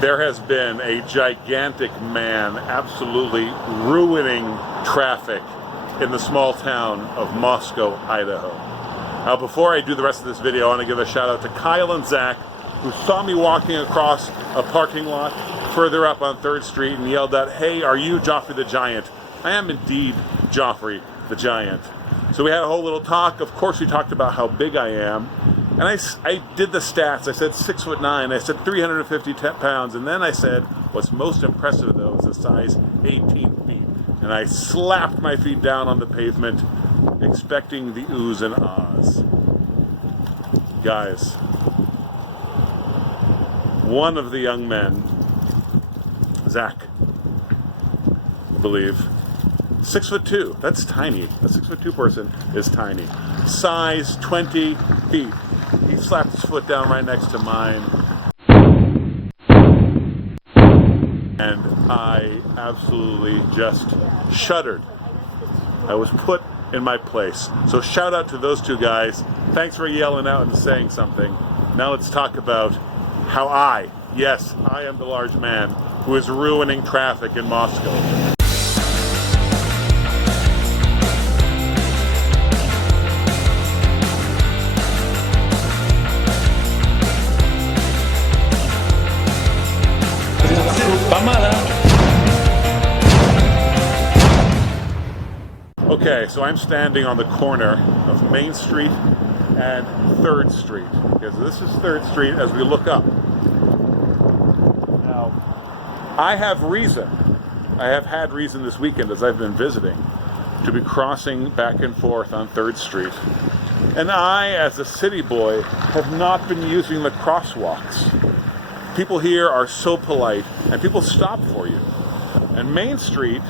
There has been a gigantic man absolutely ruining traffic in the small town of Moscow, Idaho. Now, before I do the rest of this video, I want to give a shout out to Kyle and Zach, who saw me walking across a parking lot further up on 3rd Street and yelled out, "Hey, are you Joffrey the Giant?" I am indeed Joffrey the Giant. So we had a whole little talk. Of course, we talked about how big I am. And I did the stats. I said 6'9". I said 350 pounds. And then I said, what's most impressive, though, is the size 18 feet. And I slapped my feet down on the pavement, expecting the oohs and ahs. Guys, one of the young men, Zach, I believe, 6'2". That's tiny. A 6'2" person is tiny. Size 20 feet. He slapped his foot down right next to mine. And I absolutely just shuddered. I was put in my place. So shout out to those two guys. Thanks for yelling out and saying something. Now let's talk about how yes, I am the large man who is ruining traffic in Moscow. Okay, so I'm standing on the corner of Main Street and 3rd Street. Okay, so this is 3rd Street as we look up. Now, I have had reason this weekend as I've been visiting to be crossing back and forth on 3rd Street. And I, as a city boy, have not been using the crosswalks. People here are so polite, and people stop for you. And Main Street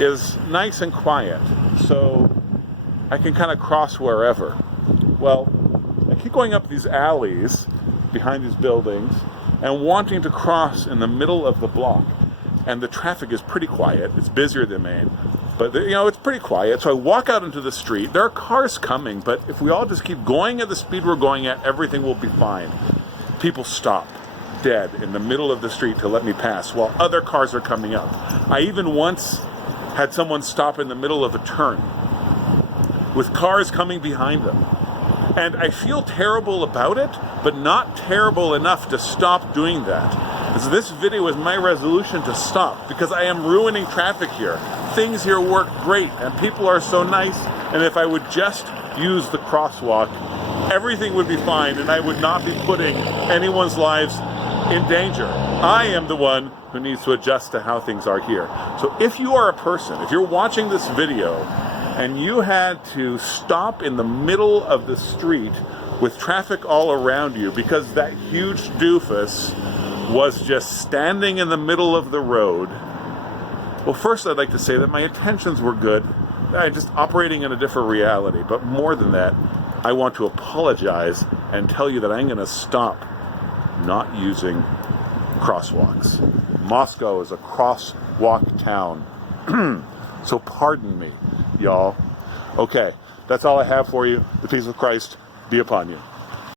is nice and quiet, so I can kind of cross wherever. Well, I keep going up these alleys behind these buildings and wanting to cross in the middle of the block. And the traffic is pretty quiet. It's busier than Main, but it's pretty quiet. So I walk out into the street. There are cars coming, but if we all just keep going at the speed we're going at, everything will be fine. People stop dead in the middle of the street to let me pass while other cars are coming up. I even once had someone stop in the middle of a turn with cars coming behind them. And I feel terrible about it, but not terrible enough to stop doing that. So this video is my resolution to stop, because I am ruining traffic here. Things here work great, and people are so nice, and if I would just use the crosswalk, everything would be fine, and I would not be putting anyone's lives in danger. I am the one who needs to adjust to how things are here. So if you are a person, if you're watching this video and you had to stop in the middle of the street with traffic all around you because that huge doofus was just standing in the middle of the road, well, first I'd like to say that my intentions were good. I'm just operating in a different reality. But more than that, I want to apologize and tell you that I'm going to stop not using crosswalks. Moscow is a crosswalk town. So pardon me, y'all. Okay, that's all I have for you. The peace of Christ be upon you.